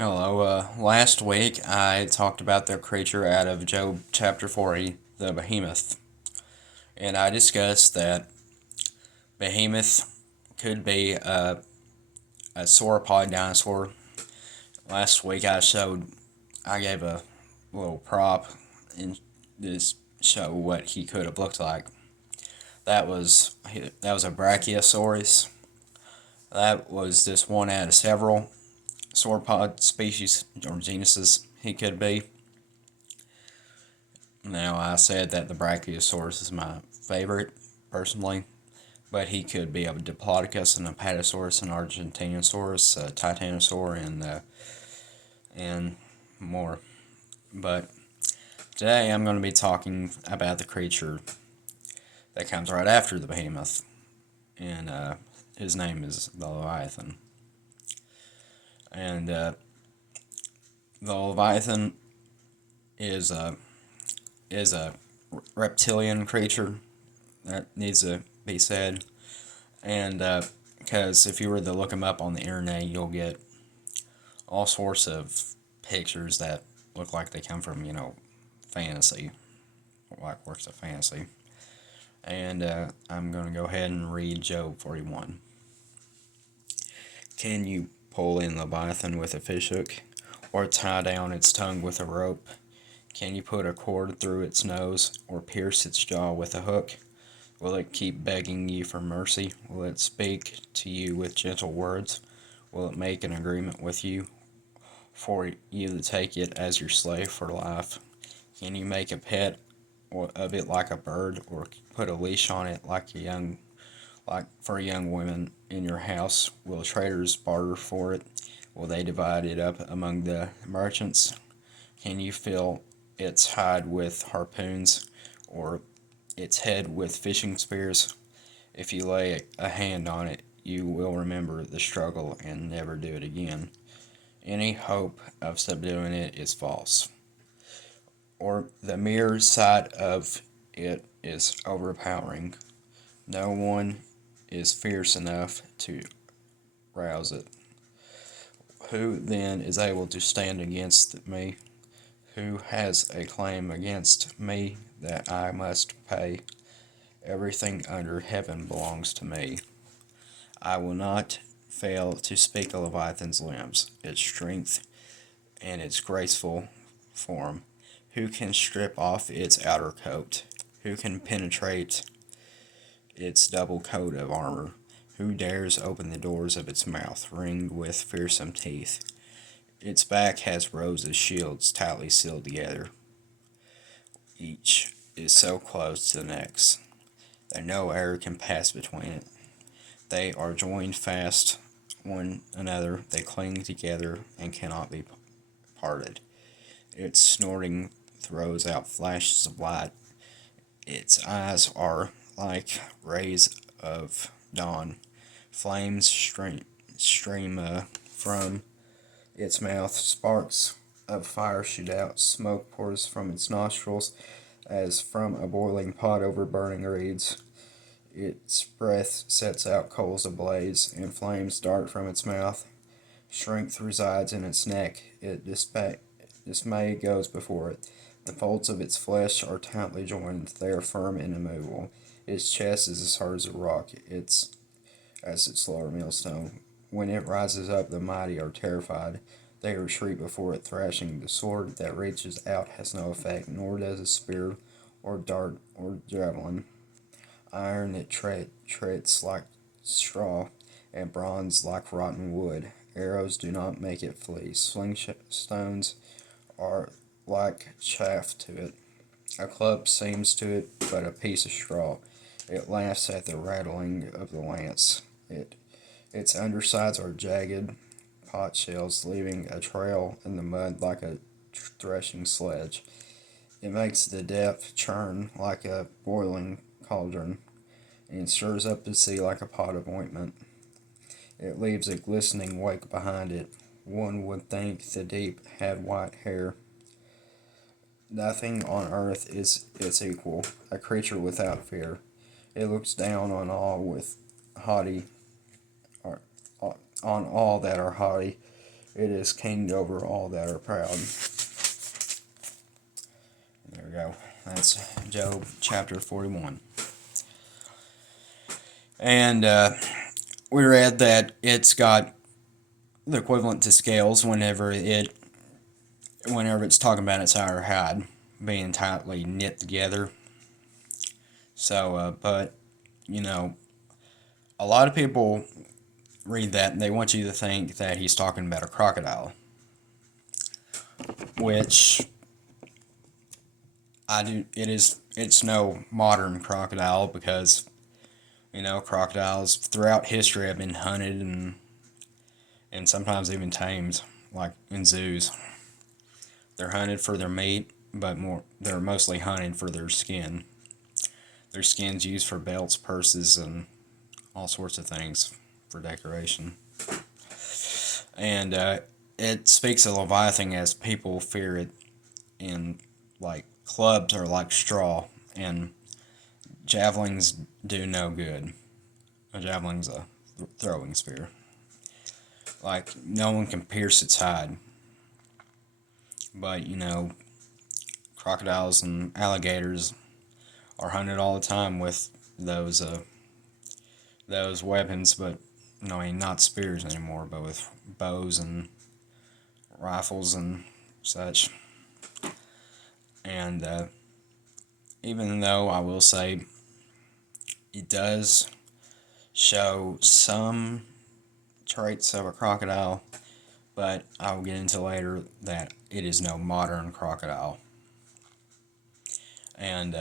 Hello. Last week I talked about the creature out of Job chapter 40, the behemoth, and I discussed that behemoth could be a sauropod dinosaur. Last week I gave a little prop and this show what he could have looked like. That was a brachiosaurus. That was just one out of several sauropod species or genuses he could be. Now, I said that the Brachiosaurus is my favorite, personally, but he could be a Diplodocus, an Apatosaurus, an Argentinosaurus, a Titanosaur, and more. But today I'm going to be talking about the creature that comes right after the behemoth, and his name is the leviathan. And the leviathan is a reptilian creature. That needs to be said. And because if you were to look them up on the internet, you'll get all sorts of pictures that look like they come from, fantasy, like works of fantasy. And I'm going to go ahead and read Job 41. Can you pull in Leviathan with a fishhook, or tie down its tongue with a rope? Can you put a cord through its nose, or pierce its jaw with a hook? Will it keep begging you for mercy? Will it speak to you with gentle words? Will it make an agreement with you for you to take it as your slave for life? Can you make a pet of it like a bird, or put a leash on it like for young women in your house? Will traders barter for it? Will they divide it up among the merchants? Can you fill its hide with harpoons, or its head with fishing spears? If you lay a hand on it, you will remember the struggle and never do it again. Any hope of subduing it is false, or the mere sight of it is overpowering. No one is fierce enough to rouse it. Who then is able to stand against me? Who has a claim against me that I must pay? Everything under heaven belongs to me. I will not fail to speak of Leviathan's limbs, its strength, and its graceful form. Who can strip off its outer coat? Who can penetrate its double coat of armor? Who dares open the doors of its mouth, ringed with fearsome teeth? Its back has rows of shields tightly sealed together. Each is so close to the next that no air can pass between it. They are joined fast one another, they cling together and cannot be parted. Its snorting throws out flashes of light. Its eyes are like rays of dawn. Flames stream from its mouth. Sparks of fire shoot out. Smoke pours from its nostrils as from a boiling pot over burning reeds. Its breath sets out coals ablaze, and flames dart from its mouth. Strength resides in its neck. Dismay goes before it. The folds of its flesh are tightly joined. They are firm and immovable. Its chest is as hard as a rock, as its lower millstone. When it rises up, the mighty are terrified. They retreat before it, thrashing. The sword that reaches out has no effect, nor does a spear or dart or javelin. Iron it treads like straw, and bronze like rotten wood. Arrows do not make it flee. Slingstones are like chaff to it. A club seems to it but a piece of straw. It laughs at the rattling of the lance. Its undersides are jagged potshells, leaving a trail in the mud like a threshing sledge. It makes the depth churn like a boiling cauldron, and stirs up the sea like a pot of ointment. It leaves a glistening wake behind it. One would think the deep had white hair. Nothing on earth is its equal, a creature without fear. It looks down on all with haughty, or, on all that are haughty. It is king over all that are proud. There we go. That's Job chapter 41. And we read that it's got the equivalent to scales whenever it's talking about its outer hide being tightly knit together. So, but, you know, a lot of people read that and they want you to think that he's talking about a crocodile, which it's no modern crocodile, because, you know, crocodiles throughout history have been hunted and sometimes even tamed, like in zoos. They're hunted for their meat, but they're mostly hunted for their skin. Their skin's used for belts, purses, and all sorts of things for decoration. And it speaks of Leviathan as people fear it, in like clubs are like straw, and javelins do no good. A javelin's a throwing spear. Like, no one can pierce its hide. But, you know, crocodiles and alligators are hunted all the time with those weapons, but no, I mean, not spears anymore, but with bows and rifles and such. And even though I will say it does show some traits of a crocodile, but I will get into later that it is no modern crocodile. And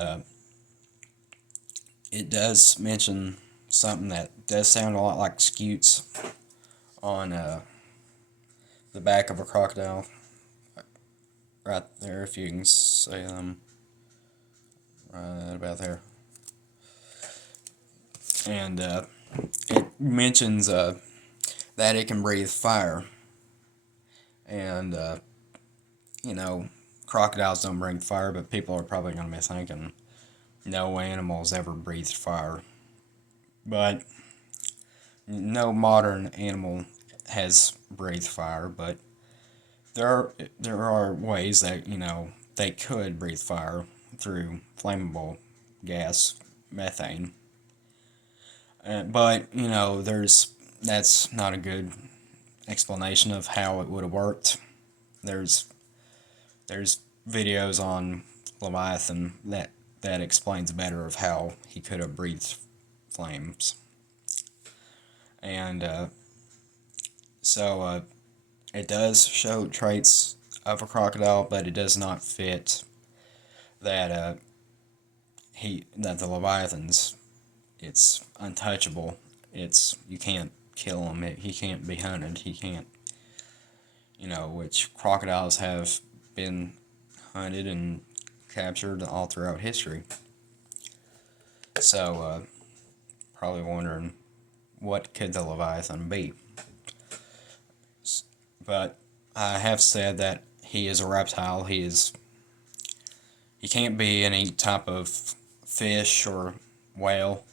it does mention something that does sound a lot like scutes on the back of a crocodile. Right there, if you can see them. Right about there. And it mentions that it can breathe fire. And, you know, crocodiles don't breathe fire, but people are probably going to be thinking no animals ever breathed fire. But no modern animal has breathed fire, but there are ways that, you know, they could breathe fire through flammable gas, methane. But, you know, that's not a good explanation of how it would have worked. There's videos on Leviathan that explains better of how he could have breathed flames. And so it does show traits of a crocodile, but it does not fit that the Leviathan's, it's untouchable. You can't kill him. He can't be hunted. He can't, you know, which crocodiles have been hunted and captured all throughout history. So, probably wondering, what could the Leviathan be? But I have said that he is a reptile. He can't be any type of fish or whale,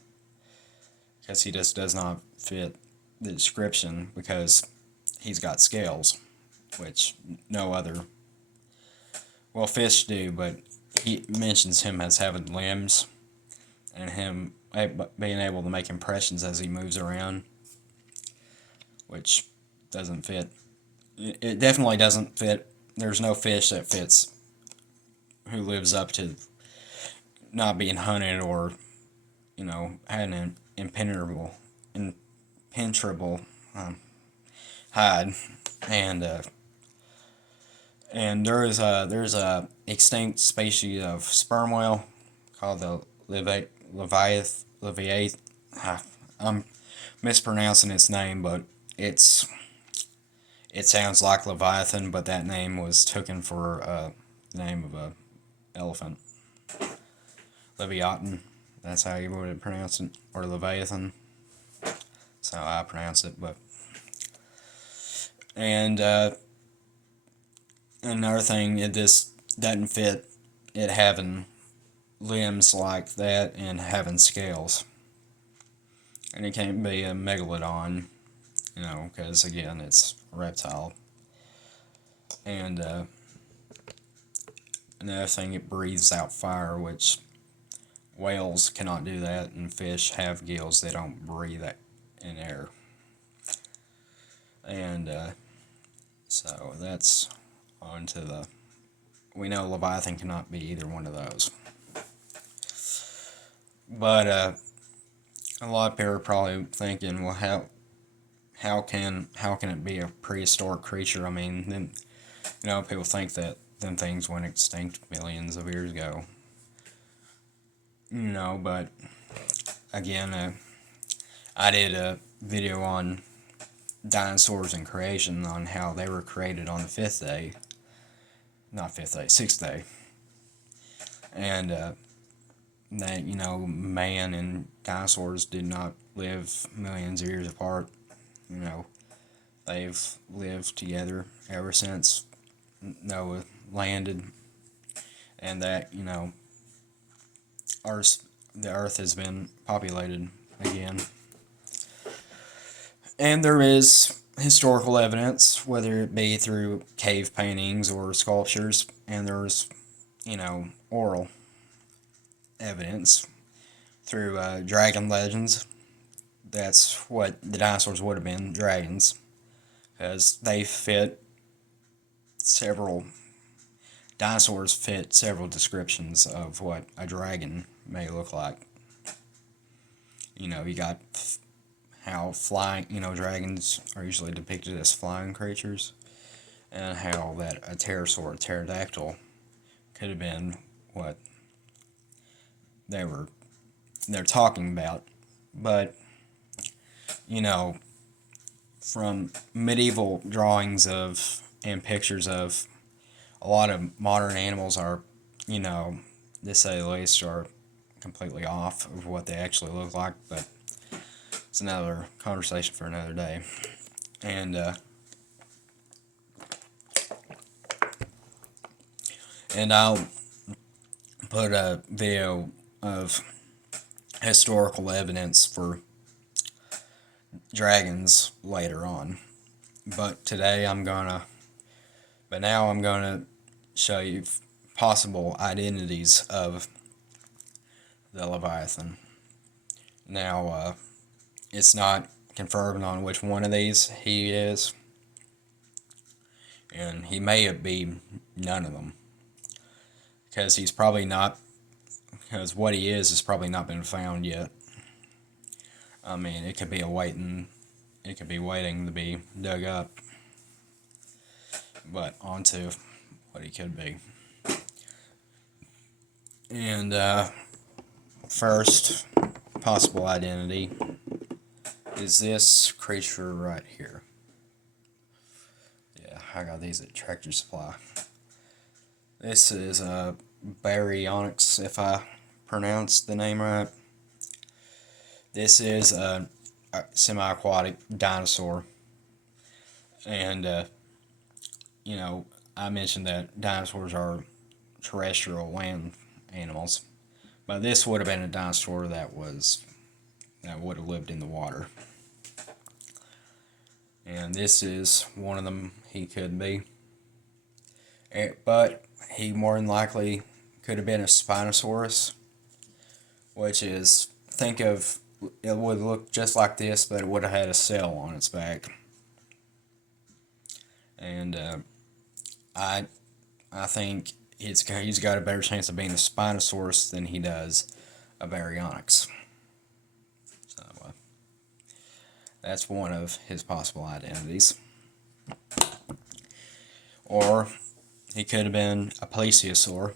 because he just does not fit the description, because he's got scales, which no other, well, fish do, but he mentions him as having limbs, and him being able to make impressions as he moves around, which doesn't fit. It definitely doesn't fit. There's no fish that fits who lives up to not being hunted, or, you know, having an impenetrable hide. And there's a extinct species of sperm whale called the leviathan. I'm mispronouncing its name, but it sounds like Leviathan, but that name was taken for the name of a elephant. Leviathan, that's how you would pronounce it, or Leviathan. That's how I pronounce it. But and another thing, it just doesn't fit it having limbs like that and having scales. And it can't be a megalodon, you know, because again, it's a reptile. And another thing, it breathes out fire, which whales cannot do that, and fish have gills, they don't breathe that in air. And so that's on to the... We know leviathan cannot be either one of those. But a lot of people are probably thinking, well, how can it be a prehistoric creature? I mean, then, people think that them things went extinct millions of years ago. But again, I did a video on dinosaurs and creation, on how they were created on the sixth day. And that, man and dinosaurs did not live millions of years apart. They've lived together ever since Noah landed, and that, the earth has been populated again. And there is historical evidence, whether it be through cave paintings or sculptures, and there's, oral evidence through dragon legends. That's what the dinosaurs would have been, dragons, because dinosaurs fit several descriptions of what a dragon may look like. You got how flying, dragons are usually depicted as flying creatures, and how that a pterodactyl could have been what they're talking about. But from medieval drawings of and pictures of a lot of modern animals are, to say the least, are completely off of what they actually look like. But it's another conversation for another day. And I'll put a video of historical evidence for dragons later on. But now I'm gonna show you possible identities of the leviathan. Now, it's not confirmed on which one of these he is, and he may be none of them, because he's probably not, because what he is probably not been found yet. I mean, it could be waiting to be dug up. But on to what he could be. And first possible identity is this creature right here. Yeah, I got these at Tractor Supply. This is a baryonyx, if I pronounced the name right. This is a semi-aquatic dinosaur. And, I mentioned that dinosaurs are terrestrial land animals. But this would have been a dinosaur that would have lived in the water. And this is one of them he could be. But he more than likely could have been a Spinosaurus, which is, it would look just like this, but it would have had a cell on its back. And I think he's got a better chance of being a Spinosaurus than he does a baryonyx. So that's one of his possible identities. Or he could have been a plesiosaur,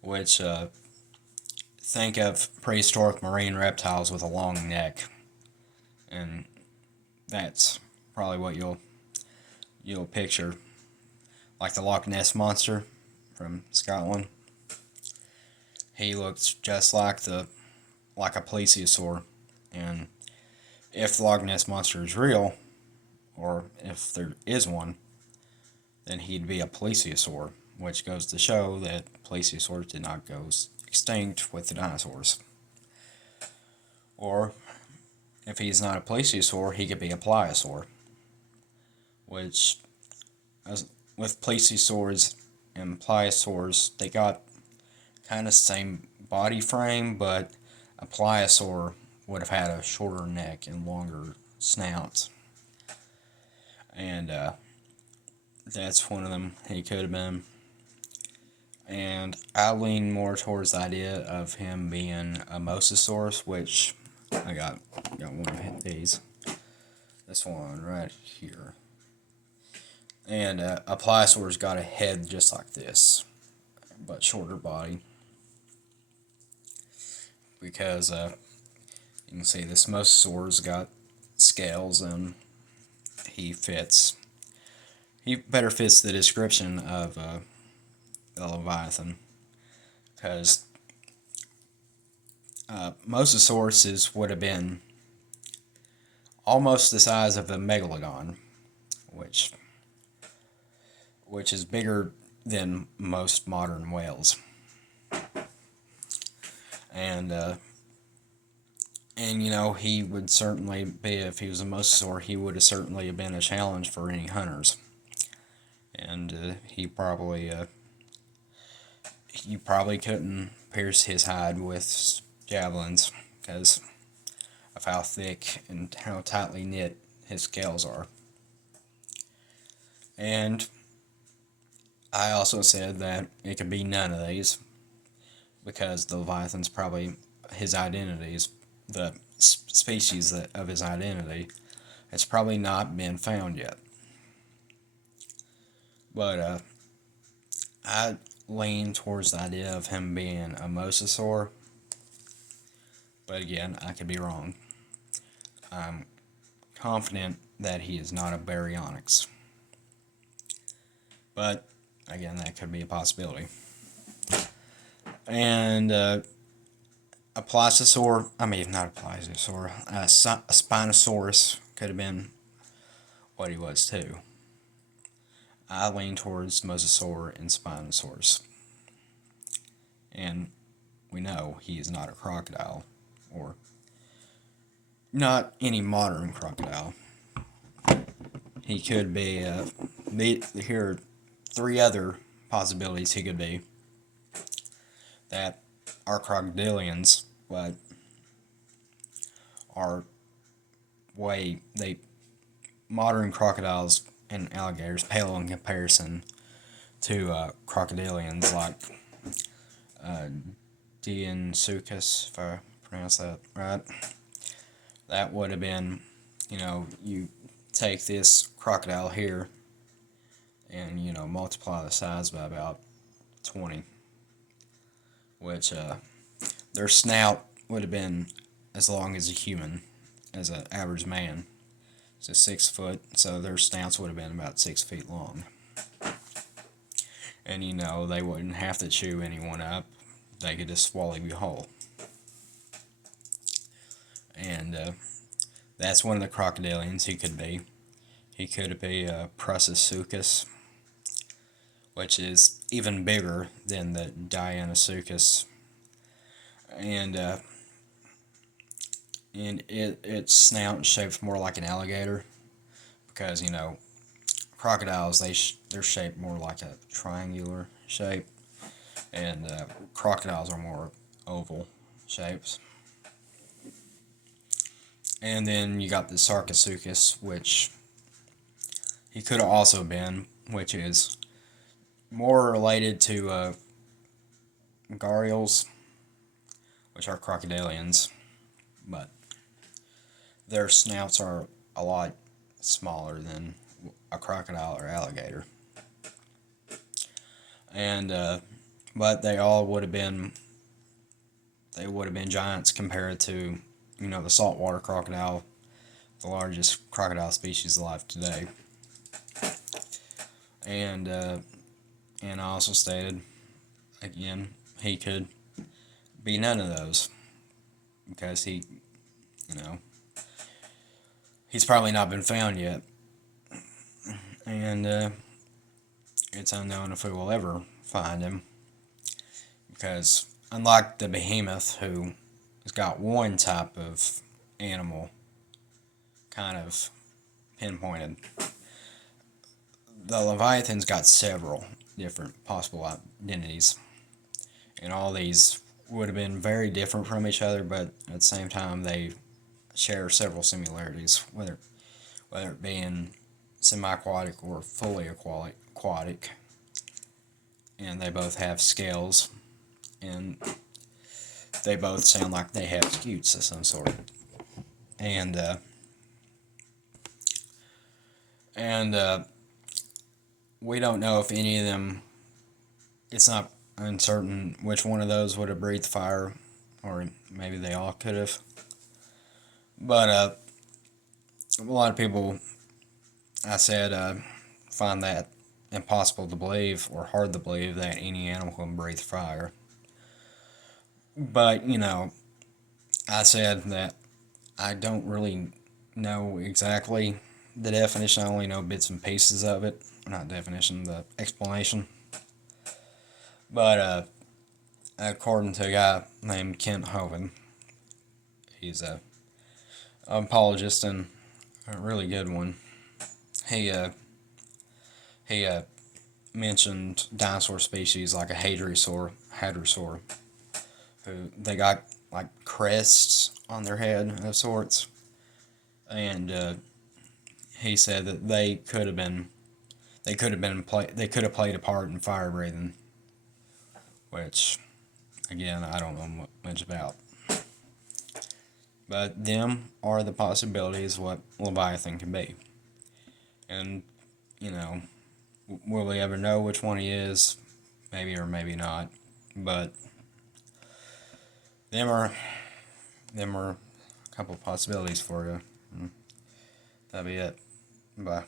which think of prehistoric marine reptiles with a long neck, and that's probably what you'll picture, like the Loch Ness Monster from Scotland. He looks just like a plesiosaur, and if the Loch Ness Monster is real, or if there is one, then he'd be a plesiosaur, which goes to show that plesiosaurs did not go extinct with the dinosaurs. Or, if he's not a plesiosaur, he could be a pliosaur, which as with plesiosaurs and pliosaurs, they got kind of same body frame, but a pliosaur would have had a shorter neck and longer snouts. And that's one of them he could have been. And I lean more towards the idea of him being a mosasaurus, which I got one of these. This one right here. And a pliosaur's got a head just like this, but shorter body. Because you can see this mosasaur's got scales, and he better fits the description of the leviathan. Because mosasauruses would have been almost the size of a megalodon, which is bigger than most modern whales. And you know, he would certainly be, if he was a mosasaur, he would have certainly been a challenge for any hunters. And you probably couldn't pierce his hide with javelins because of how thick and how tightly knit his scales are. And I also said that it could be none of these because the leviathan's probably his identities, the species of his identity, it's probably not been found yet. But I lean towards the idea of him being a mosasaur. But again, I could be wrong. I'm confident that he is not a baryonyx. But again, that could be a possibility. And a plesiosaur, not a plesiosaur, a Spinosaurus could have been what he was too. I lean towards Mosasaur and Spinosaurus. And we know he is not a crocodile, or not any modern crocodile. He could be, here are 3 other possibilities he could be that are crocodilians, but are modern crocodiles and alligators pale in comparison to crocodilians like Deinosuchus, if I pronounce that right. That would have been, you take this crocodile here and, multiply the size by about 20, which their snout would have been as long as a human, as an average man. So 6 foot, so their snouts would have been about 6 feet long. And they wouldn't have to chew anyone up, they could just swallow you whole. And that's one of the crocodilians he could be. He could be Prehistoric, which is even bigger than the Deinosuchus. And its snout is shaped more like an alligator, because crocodiles, they're shaped more like a triangular shape, and crocodiles are more oval shapes. And then you got the Sarcosuchus, which he could have also been, which is more related to gharials, which are crocodilians, but their snouts are a lot smaller than a crocodile or alligator. And but they all would have been giants compared to the saltwater crocodile, the largest crocodile species alive today. And I also stated again he could be none of those, because he's probably not been found yet, and it's unknown if we will ever find him, because unlike the behemoth, who has got one type of animal kind of pinpointed, the Leviathan's got several different possible identities, and all these would have been very different from each other, but at the same time they share several similarities, whether it being semi-aquatic or fully aquatic, and they both have scales, and they both sound like they have scutes of some sort, and uh, and we don't know if any of them. It's not uncertain which one of those would have breathed fire, or maybe they all could have. But a lot of people, I said, find that impossible to believe or hard to believe that any animal can breathe fire. But, I said that I don't really know exactly the definition. I only know bits and pieces of it. Not definition, the explanation. But according to a guy named Kent Hovind, he's a apologist and a really good one. He mentioned dinosaur species like a hadrosaur, who they got like crests on their head of sorts, and he said that they could have played a part in fire breathing, which again I don't know much about. But them are the possibilities what Leviathan can be. And, will we ever know which one he is? Maybe or maybe not. But them are a couple possibilities for you. That'll be it. Bye.